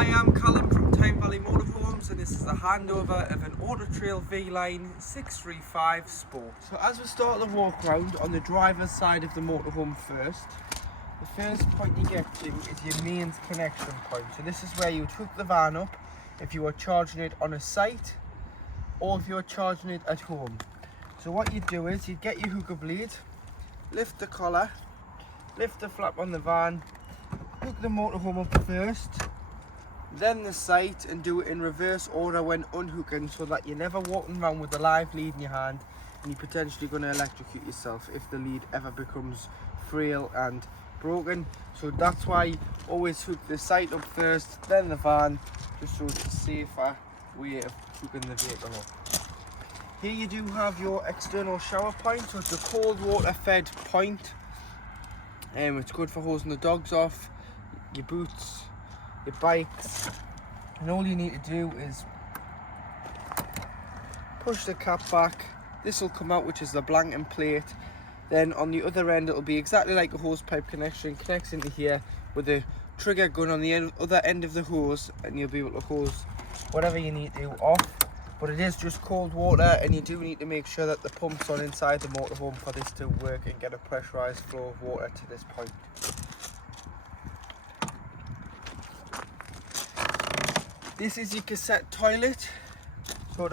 Hi, I'm Callum from Tyne Valley Motorhomes, and this is a handover of an Auto Trail V-Line 635 Sport. So as we start the walk round on the driver's side of the motorhome first, the first point you get to is your mains connection point. So this is where you would hook the van up if you are charging it on a site or if you're charging it at home. So what you do is you get your hooker blade, lift the collar, lift the flap on the van, hook the motorhome up first, then the site, and do it in reverse order when unhooking, so that you're never walking around with the live lead in your hand and you're potentially going to electrocute yourself if the lead ever becomes frail and broken. So that's why you always hook the site up first, then the van, just so it's a safer way of hooking the vehicle up. Here you do have your external shower point, so it's a cold water fed point. It's good for hosing the dogs off, your boots, your bikes, and all you need to do is push the cap back. This will come out, which is the blanking plate. Then on the other end it'll be exactly like a hose pipe connection, connects into here with a trigger gun on the other end of the hose, and you'll be able to hose whatever you need to off. But it is just cold water, and you do need to make sure that the pump's on inside the motorhome for this to work and get a pressurized flow of water to this point. This is your cassette toilet. So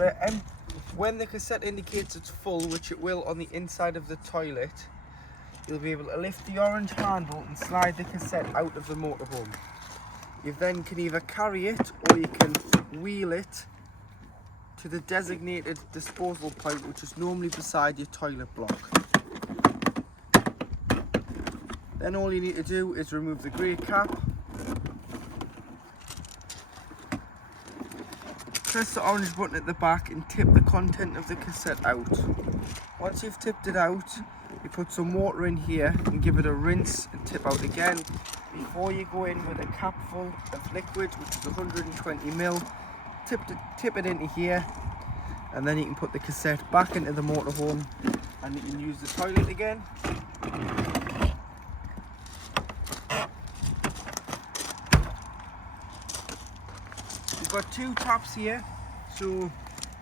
when the cassette indicates it's full, which it will on the inside of the toilet, you'll be able to lift the orange handle and slide the cassette out of the motorhome. You then can either carry it or you can wheel it to the designated disposal point, which is normally beside your toilet block. Then all you need to do is remove the grey cap, press the orange button at the back and tip the content of the cassette out. Once you've tipped it out, you put some water in here and give it a rinse and tip out again before you go in with a cap full of liquid, which is 120ml. Tip it into here, and then you can put the cassette back into the motorhome and you can use the toilet again. You've got two taps here. So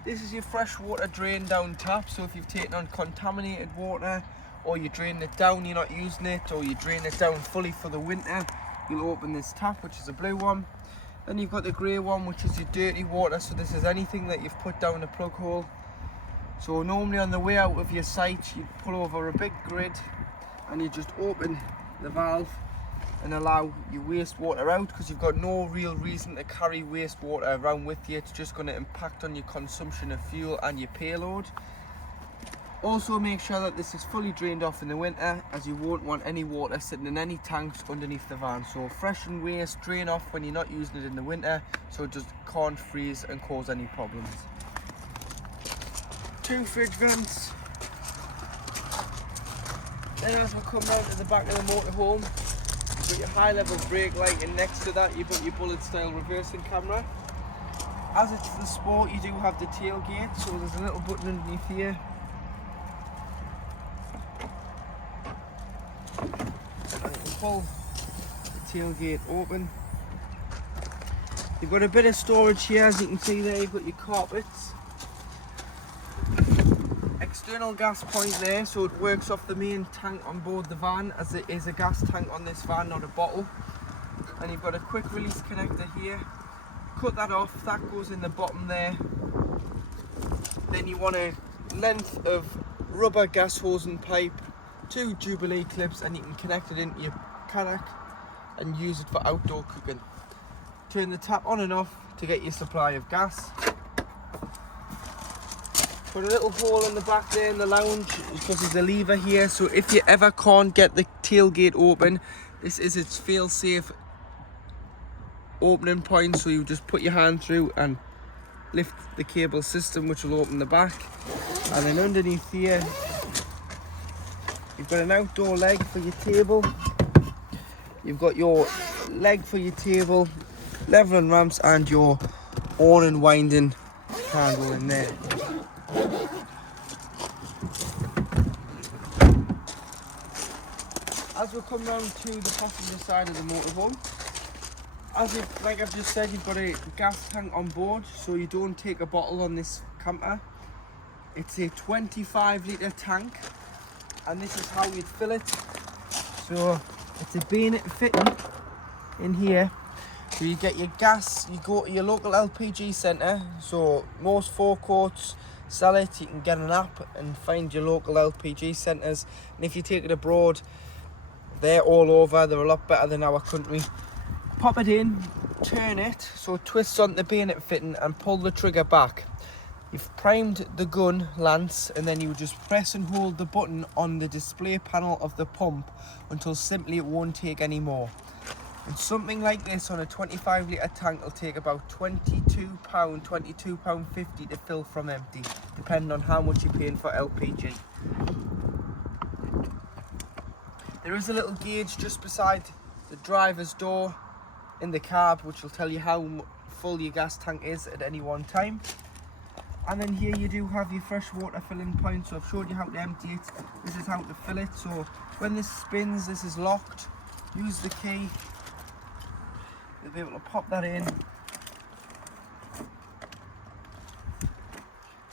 this is your fresh water drain down tap. So if you've taken on contaminated water, or you drain it down, you're not using it, or you drain it down fully for the winter, you'll open this tap, which is a blue one. Then you've got the grey one, which is your dirty water. So this is anything that you've put down the plug hole. So normally on the way out of your site, you pull over a big grid and you just open the valve and allow your wastewater out, because you've got no real reason to carry wastewater around with you. It's just going to impact on your consumption of fuel and your payload. Also make sure that this is fully drained off in the winter, as you won't want any water sitting in any tanks underneath the van. So fresh and waste drain off when you're not using it in the winter, so it just can't freeze and cause any problems. Two fridge vents. Then as we come round to the back of the motorhome, you've got your high level brake light, and next to that you've got your bullet style reversing camera. As it's the Sport, you do have the tailgate, so there's a little button underneath here. Pull the tailgate open. You've got a bit of storage here, as you can see there. You've got your carpets, external gas point there, so it works off the main tank on board the van, as it is a gas tank on this van, not a bottle. And you've got a quick release connector here. Cut that off, that goes in the bottom there. Then you want a length of rubber gas hose and pipe, two Jubilee clips, and you can connect it into your kayak and use it for outdoor cooking. Turn the tap on and off to get your supply of gas. Put a little hole in the back there in the lounge, because there's a lever here, so if you ever can't get the tailgate open, this is its fail-safe opening point. So you just put your hand through and lift the cable system, which will open the back. And then underneath here you've got an outdoor leg for your table. You've got your leg for your table, leveling ramps, and your on and winding handle in there. As we come round to the passenger side of the motorhome, Like I've just said, you've got a gas tank on board, so you don't take a bottle on this camper. It's a 25-litre tank, and this is how you'd fill it. So it's a bayonet fitting in here. So you get your gas, you go to your local LPG centre. So most forecourts sell it. You can get an app and find your local LPG centres. And if you take it abroad, they're all over. They're a lot better than our country. Pop it in, turn it so it twists on the bayonet fitting, and pull the trigger back. You've primed the gun lance, and then you just press and hold the button on the display panel of the pump until simply it won't take any more. And something like this on a 25-litre tank will take about £22, £22.50 to fill from empty, depending on how much you're paying for LPG. There is a little gauge just beside the driver's door in the cab, which will tell you how full your gas tank is at any one time. And then here you do have your fresh water filling point. So I've showed you how to empty it. This is how to fill it. So when this spins, this is locked. Use the key. You'll be able to pop that in.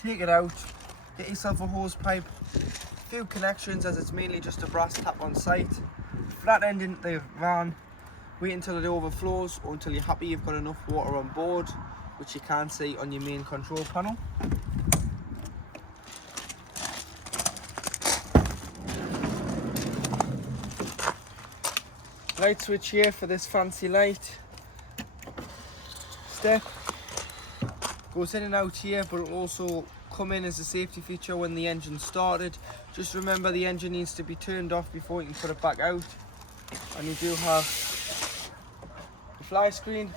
Take it out. Get yourself a hose pipe. A few connections, as it's mainly just a brass tap on site. Flat end into the van. Wait until it overflows, or until you're happy you've got enough water on board, which you can see on your main control panel. Light switch here for this fancy light. Step goes in and out here, but it'll also come in as a safety feature when the engine started. Just remember, the engine needs to be turned off before you can put it back out. And you do have the fly screen.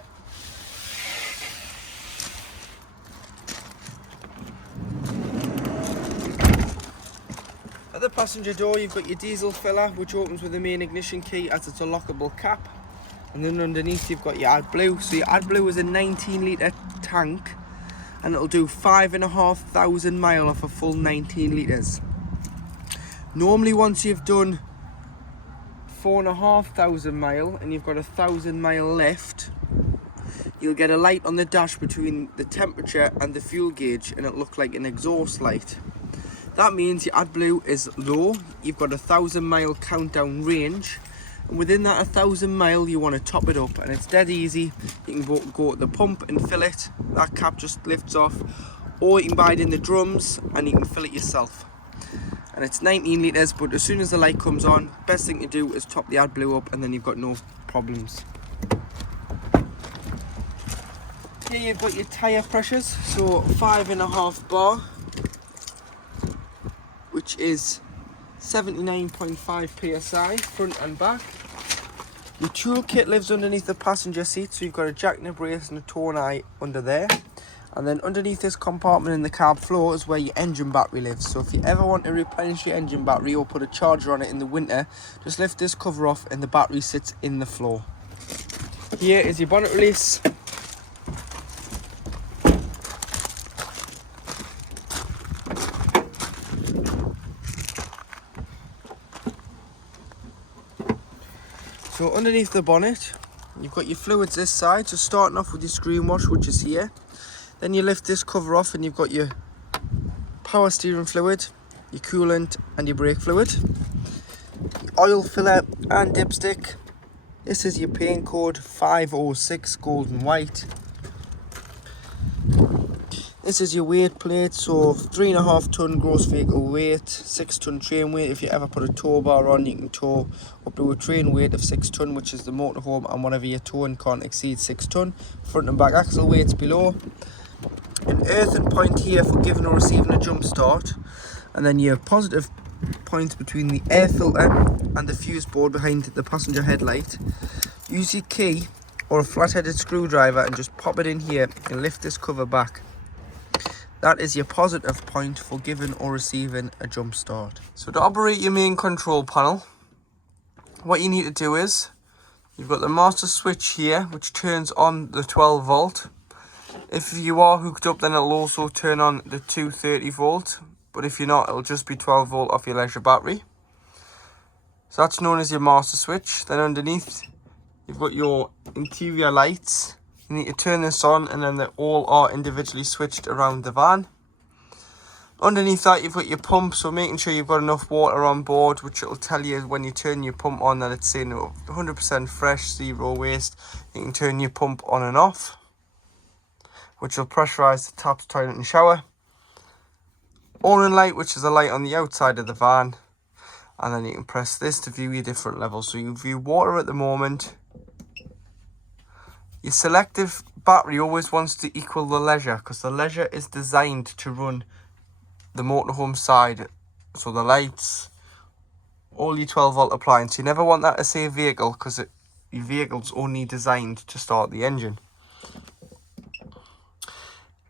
At the passenger door, you've got your diesel filler, which opens with the main ignition key, as it's a lockable cap. And then underneath you've got your AdBlue. So your AdBlue is a 19-litre tank, and it'll do 5,500 miles off a full 19 litres. Normally, once you've done 4,500 miles and you've got 1,000 miles left, you'll get a light on the dash between the temperature and the fuel gauge, and it'll look like an exhaust light. That means your AdBlue is low. You've got 1,000 mile countdown range, and within that 1,000 mile you want to top it up, and it's dead easy. You can go to the pump and fill it. That cap just lifts off, or you can buy it in the drums and you can fill it yourself. And it's 19 litres, but as soon as the light comes on, best thing to do is top the AdBlue up, and then you've got no problems. Here you've got your tyre pressures, so 5.5 bar, which is 79.5 psi front and back. Your toolkit lives underneath the passenger seat, so you've got a jack and a brace and a tone eye under there. And then underneath this compartment in the cab floor is where your engine battery lives. So if you ever want to replenish your engine battery or put a charger on it in the winter, just lift this cover off and the battery sits in the floor. Here is your bonnet release. So underneath the bonnet, you've got your fluids this side. So starting off with your screen wash, which is here. Then you lift this cover off and you've got your power steering fluid, your coolant and your brake fluid, your oil filler and dipstick. This is your paint code 506 gold and white. This is your weight plate, so 3.5 ton gross vehicle weight, 6 ton train weight. If you ever put a tow bar on, you can tow up to a train weight of 6 ton, which is the motorhome, and whatever you're towing can't exceed 6 ton. Front and back axle weights below. An earthen point here for giving or receiving a jump start, and then your positive points between the air filter and the fuse board behind the passenger headlight. Use your key or a flat-headed screwdriver and just pop it in here and lift this cover back. That is your positive point for giving or receiving a jump start. So to operate your main control panel, what you need to do is, you've got the master switch here, which turns on the 12 volt. If you are hooked up, then it'll also turn on the 230 volt. But if you're not, it'll just be 12 volt off your leisure battery. So that's known as your master switch. Then underneath, you've got your interior lights. You need to turn this on, and then they all are individually switched around the van. Underneath that, you've got your pump, so making sure you've got enough water on board, which will tell you when you turn your pump on that it's saying 100% fresh, zero waste. You can turn your pump on and off, which will pressurise the taps, toilet and shower. Awning light, which is a light on the outside of the van. And then you can press this to view your different levels. So you view water at the moment. Your selective battery always wants to equal the leisure, because the leisure is designed to run the motorhome side. So the lights, all your 12 volt appliance. You never want that to say vehicle, because your vehicle's only designed to start the engine.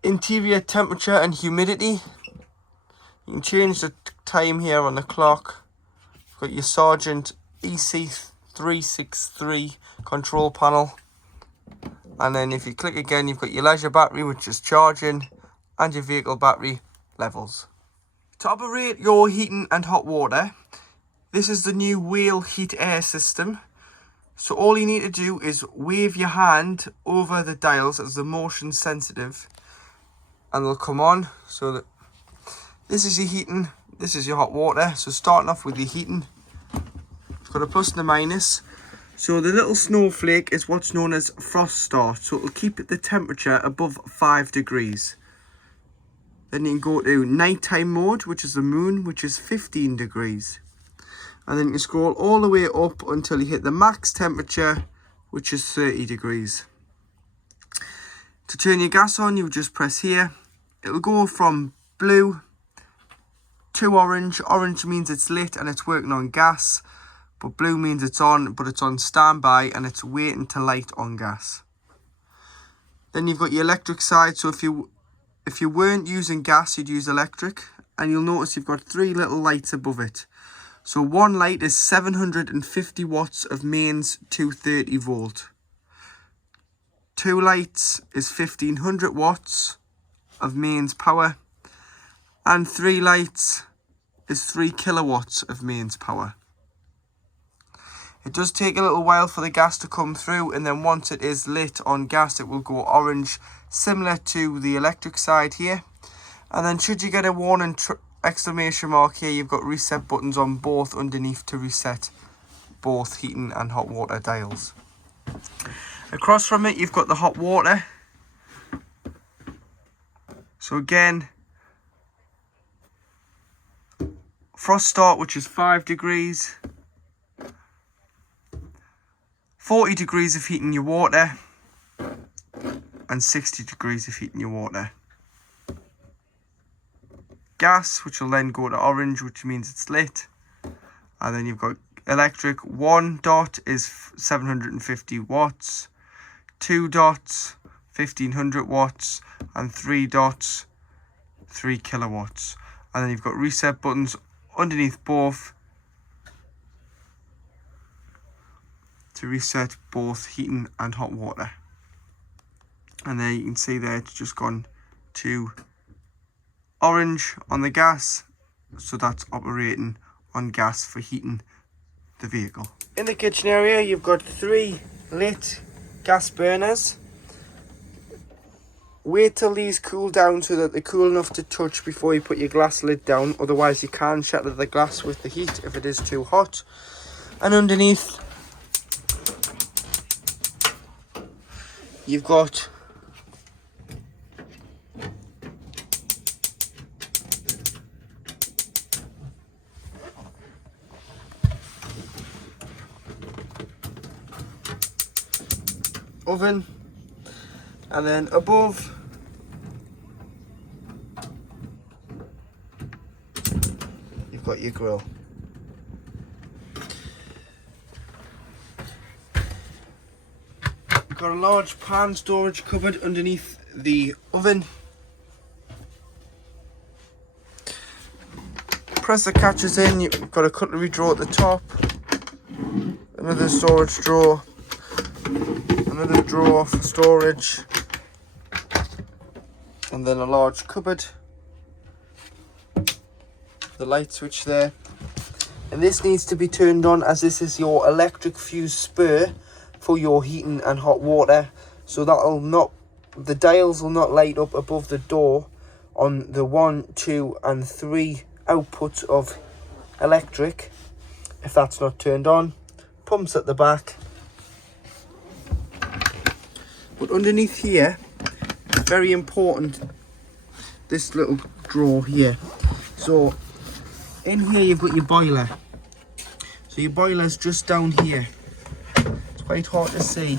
Interior temperature and humidity. You can change the time here on the clock. You've got your Sargent EC363 control panel. And then if you click again, you've got your leisure battery, which is charging, and your vehicle battery levels. To operate your heating and hot water, this is the new wheel heat air system. So all you need to do is wave your hand over the dials as the motion sensitive, and they'll come on. So that this is your heating, this is your hot water. So starting off with your heating, it's got a plus and a minus. So the little snowflake is what's known as frost start. So it'll keep the temperature above 5 degrees. Then you can go to nighttime mode, which is the moon, which is 15 degrees. And then you can scroll all the way up until you hit the max temperature, which is 30 degrees. To turn your gas on, you just press here. It'll go from blue to orange. Orange means it's lit and it's working on gas, but blue means it's on, but it's on standby and it's waiting to light on gas. Then you've got your electric side. So if you weren't using gas, you'd use electric, and you'll notice you've got 3 little lights above it. So one light is 750 watts of mains 230 volt. 2 lights is 1500 watts of mains power, and 3 lights is 3 kilowatts of mains power. It does take a little while for the gas to come through, and then once it is lit on gas, it will go orange, similar to the electric side here. And then should you get a warning exclamation mark here, you've got reset buttons on both underneath to reset both heating and hot water dials. Across from it, you've got the hot water. So again, frost start, which is 5 degrees. 40 degrees of heating your water, and 60 degrees of heating your water. Gas, which will then go to orange, which means it's lit. And then you've got electric. 1 dot is 750 watts, 2 dots 1500 watts, and 3 dots 3 kilowatts. And then you've got reset buttons underneath both to reset both heating and hot water. And there you can see there it's just gone to orange on the gas, so that's operating on gas for heating the vehicle. In the kitchen area, you've got 3 lit gas burners. Wait till these cool down so that they're cool enough to touch before you put your glass lid down, otherwise you can shatter the glass with the heat if it is too hot. And underneath, you've got oven, and then above you've got your grill. You've got a large pan storage cupboard underneath the oven. Press the catches in, you've got a cutlery drawer at the top, another storage drawer, another drawer for storage, and then a large cupboard. The light switch there, and this needs to be turned on as this is your electric fuse spur for your heating and hot water. So the dials will not light up above the door on the 1, 2 and 3 outputs of electric if that's not turned on. Pumps at the back. But underneath here, it's very important, this little drawer here. So in here you've got your boiler. So your boiler's just down here. It's quite hard to see.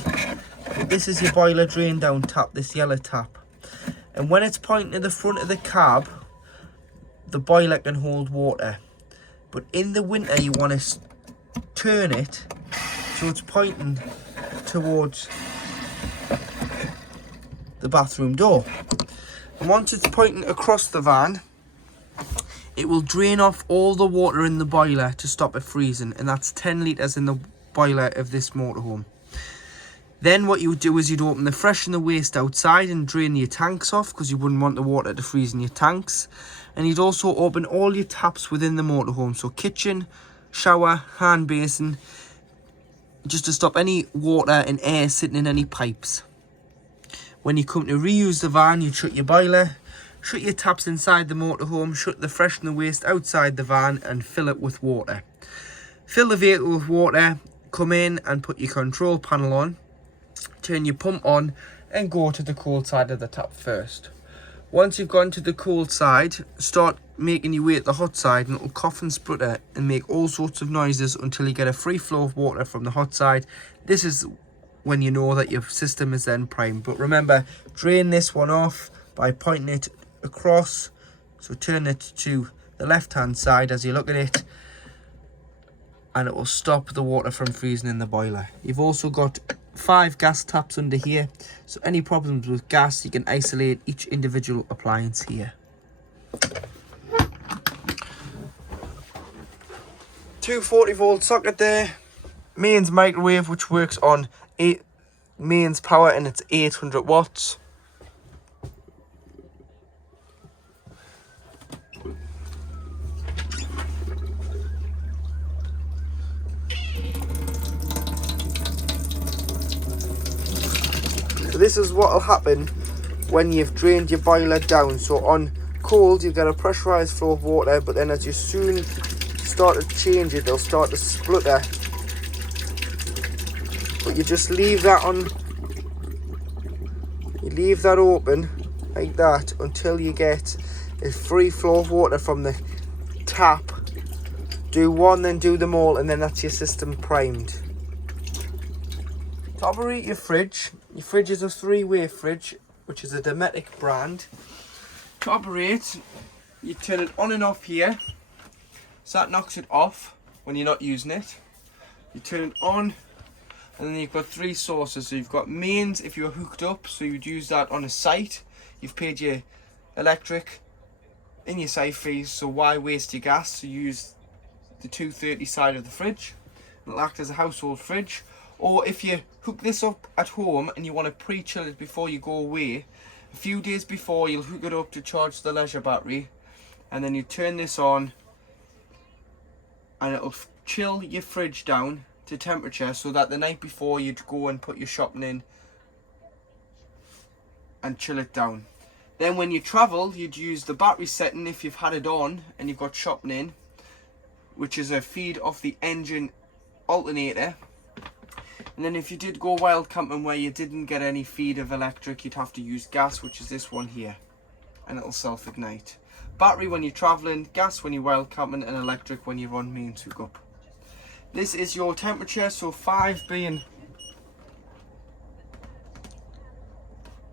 But this is your boiler drain down tap, this yellow tap. And when it's pointing to the front of the cab, the boiler can hold water. But in the winter you want to turn it so it's pointing towards the bathroom door. And once it's pointing across the van, it will drain off all the water in the boiler to stop it freezing, and that's 10 litres in the boiler of this motorhome. Then what you would do is you'd open the fresh and the waste outside and drain your tanks off, because you wouldn't want the water to freeze in your tanks. And you'd also open all your taps within the motorhome, so kitchen, shower, hand basin, just to stop any water and air sitting in any pipes. When you come to reuse the van, you'd shut your boiler, shut your taps inside the motorhome, shut the fresh and the waste outside the van and fill it with water. Fill the vehicle with water, come in and put your control panel on, turn your pump on and go to the cold side of the tap first. Once you've gone to the cold side, start making your way at the hot side, and it will cough and splutter and make all sorts of noises until you get a free flow of water from the hot side. This is when you know that your system is then primed. But remember, drain this one off by pointing it across. So turn it to the left hand side as you look at it, and it will stop the water from freezing in the boiler. You've also got 5 gas taps under here, so any problems with gas you can isolate each individual appliance here. 240-volt socket there, mains microwave which works on mains power and it's 800 watts. So this is what will happen when you've drained your boiler down. So on cold you get a pressurized flow of water, but then as you soon start to change it, it'll start to splutter. But you just leave that on, you leave that open like that until you get a free flow of water from the tap. Do one, then do them all, and then that's your system primed. To operate your fridge is a 3-way fridge, which is a Dometic brand. To operate, you turn it on and off here, so that knocks it off when you're not using it. You turn it on, and then you've got 3 sources. So you've got mains if you're hooked up, so you'd use that on a site. You've paid your electric in your site fees, so why waste your gas? So you use the 230 side of the fridge. It'll act as a household fridge. Or if you hook this up at home and you want to pre-chill it before you go away, a few days before you'll hook it up to charge the leisure battery, and then you turn this on and it'll chill your fridge down to temperature, so that the night before you'd go and put your shopping in and chill it down. Then when you travel, you'd use the battery setting if you've had it on and you've got shopping in, which is a feed off the engine alternator. And then if you did go wild camping where you didn't get any feed of electric, you'd have to use gas, which is this one here, and it'll self-ignite. Battery when you're travelling, gas when you're wild camping, and electric when you're on mains hookup. This is your temperature, so 5 being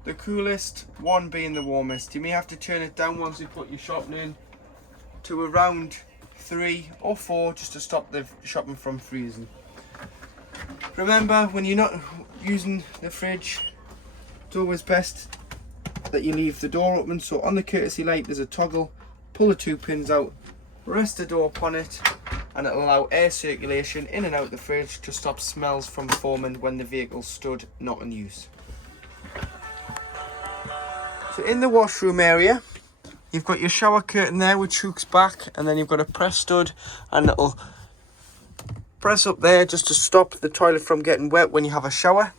the coolest, 1 being the warmest. You may have to turn it down once you put your shopping in to around 3 or 4 just to stop the shopping from freezing. Remember, when you're not using the fridge, it's always best that you leave the door open. So on the courtesy light there's a toggle, pull the 2 pins out, rest the door upon it, and it'll allow air circulation in and out the fridge to stop smells from forming when the vehicle's stood not in use. So in the washroom area, you've got your shower curtain there which hooks back, and then you've got a press stud and it'll Press up there just to stop the toilet from getting wet when you have a shower.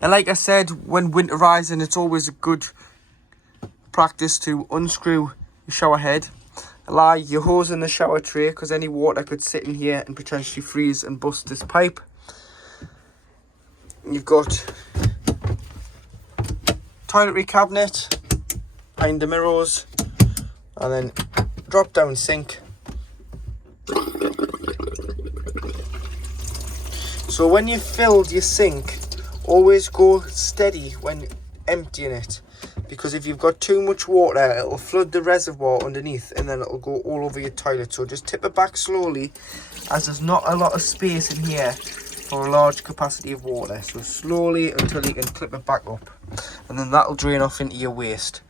And like I said, when winterizing, it's always a good practice to unscrew your shower head, allow your hose in the shower tray, because any water could sit in here and potentially freeze and bust this pipe. You've got toiletry cabinet behind the mirrors, and then drop down sink. So when you've filled your sink, always go steady when emptying it, because if you've got too much water, it'll flood the reservoir underneath and then it'll go all over your toilet. So just tip it back slowly, as there's not a lot of space in here for a large capacity of water. So slowly until you can clip it back up, and then that'll drain off into your waste.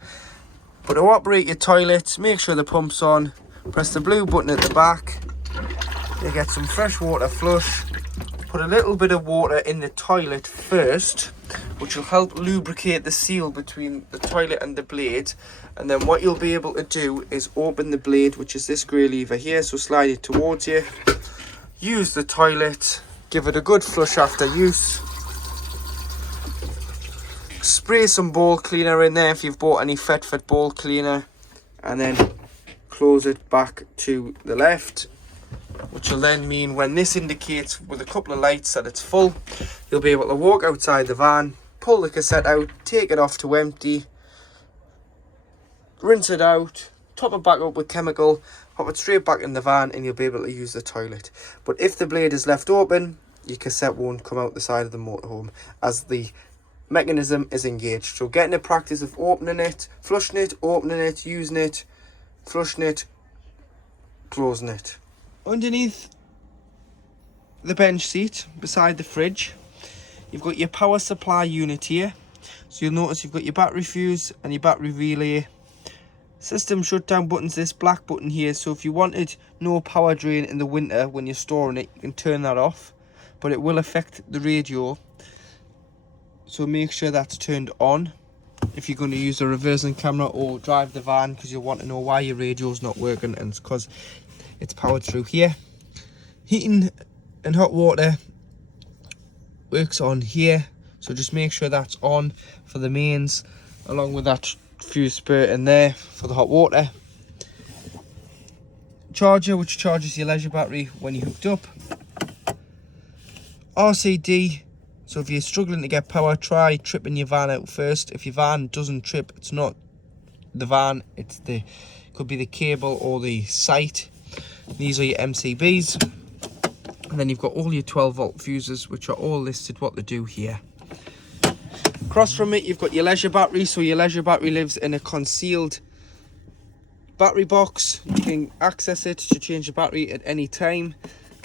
But to operate your toilet, make sure the pump's on, press the blue button at the back, you get some fresh water flush. Put a little bit of water in the toilet first, which will help lubricate the seal between the toilet and the blade. And then what you'll be able to do is open the blade, which is this grey lever here, so slide it towards you. Use the toilet, give it a good flush after use. Spray some bowl cleaner in there if you've bought any Fetfit bowl cleaner, and then close it back to the left, which will then mean when this indicates with a couple of lights that it's full, you'll be able to walk outside the van, pull the cassette out, take it off to empty, rinse it out, top it back up with chemical, pop it straight back in the van, and you'll be able to use the toilet. But if the blade is left open, your cassette won't come out the side of the motorhome as the mechanism is engaged. So getting a practice of opening it, flushing it, opening it, using it, flushing it, closing it. Underneath the bench seat beside the fridge, you've got your power supply unit here. So you'll notice you've got your battery fuse and your battery relay. System shutdown button's this black button here, so if you wanted no power drain in the winter when you're storing it, you can turn that off, but it will affect the radio, so make sure that's turned on if you're going to use a reversing camera or drive the van, because you'll want to know why your radio's not working, and it's because it's powered through here. Heating and hot water works on here, so just make sure that's on for the mains, along with that fuse spur in there for the hot water. Charger, which charges your leisure battery when you're hooked up. RCD, so if you're struggling to get power, try tripping your van out first. If your van doesn't trip, it's not the van, it could be the cable or the sight. These are your MCBs, and then you've got all your 12-volt fuses, which are all listed what they do here. Across from it, you've got your leisure battery. So your leisure battery lives in a concealed battery box. You can access it to change the battery at any time,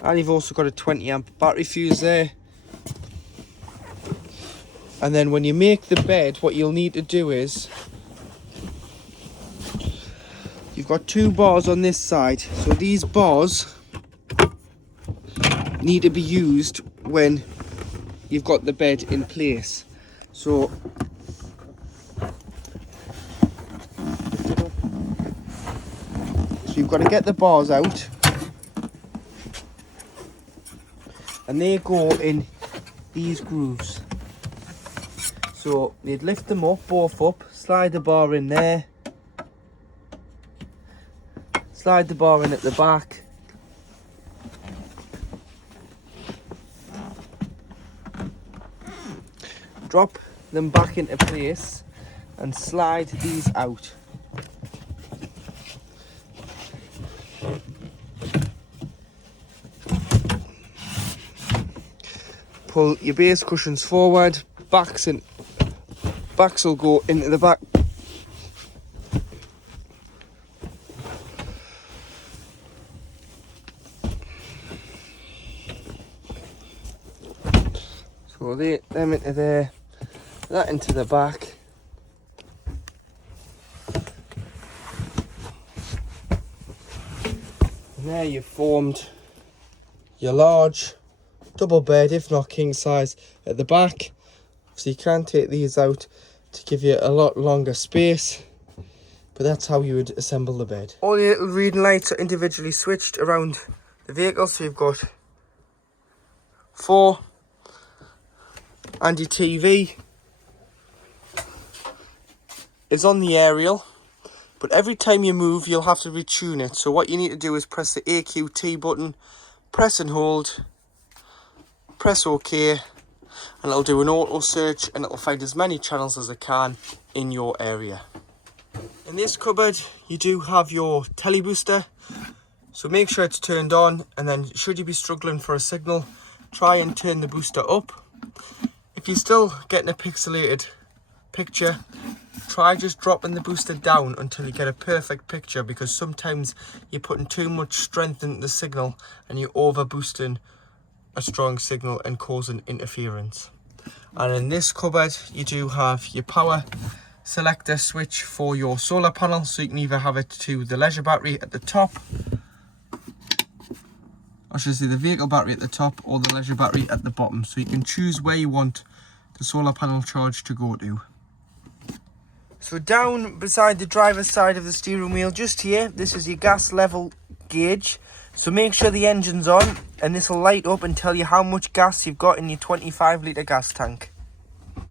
and you've also got a 20-amp battery fuse there. And then when you make the bed, what you'll need to do is, you've got two bars on this side. So these bars need to be used when you've got the bed in place. So you've got to get the bars out, and they go in these grooves. So you'd lift them up, both up, slide the bar in there, slide the bar in at the back, drop them back into place, and slide these out. Pull your base cushions forward, backs will go into the back. So them into there, that into the back. And there you've formed your large double bed, if not king size, at the back. So you can take these out to give you a lot longer space, but that's how you would assemble the bed. All your little reading lights are individually switched around the vehicle, so you've got 4, and your TV is on the aerial, but every time you move you'll have to retune it. So what you need to do is press the AQT button, press and hold, press OK, and it'll do an auto search and it'll find as many channels as it can in your area. In this cupboard you do have your Tele Booster, so make sure it's turned on, and then should you be struggling for a signal, try and turn the booster up. If you're still getting a pixelated picture, try just dropping the booster down until you get a perfect picture, because sometimes you're putting too much strength into the signal and you're over boosting a strong signal and causing interference. And in this cupboard you do have your power selector switch for your solar panel, so you can either have it to the leisure battery at the top, or should I say the vehicle battery at the top, or the leisure battery at the bottom, so you can choose where you want the solar panel charge to go to. So down beside the driver's side of the steering wheel, just here, this is your gas level gauge. So make sure the engine's on, and this will light up and tell you how much gas you've got in your 25 litre gas tank.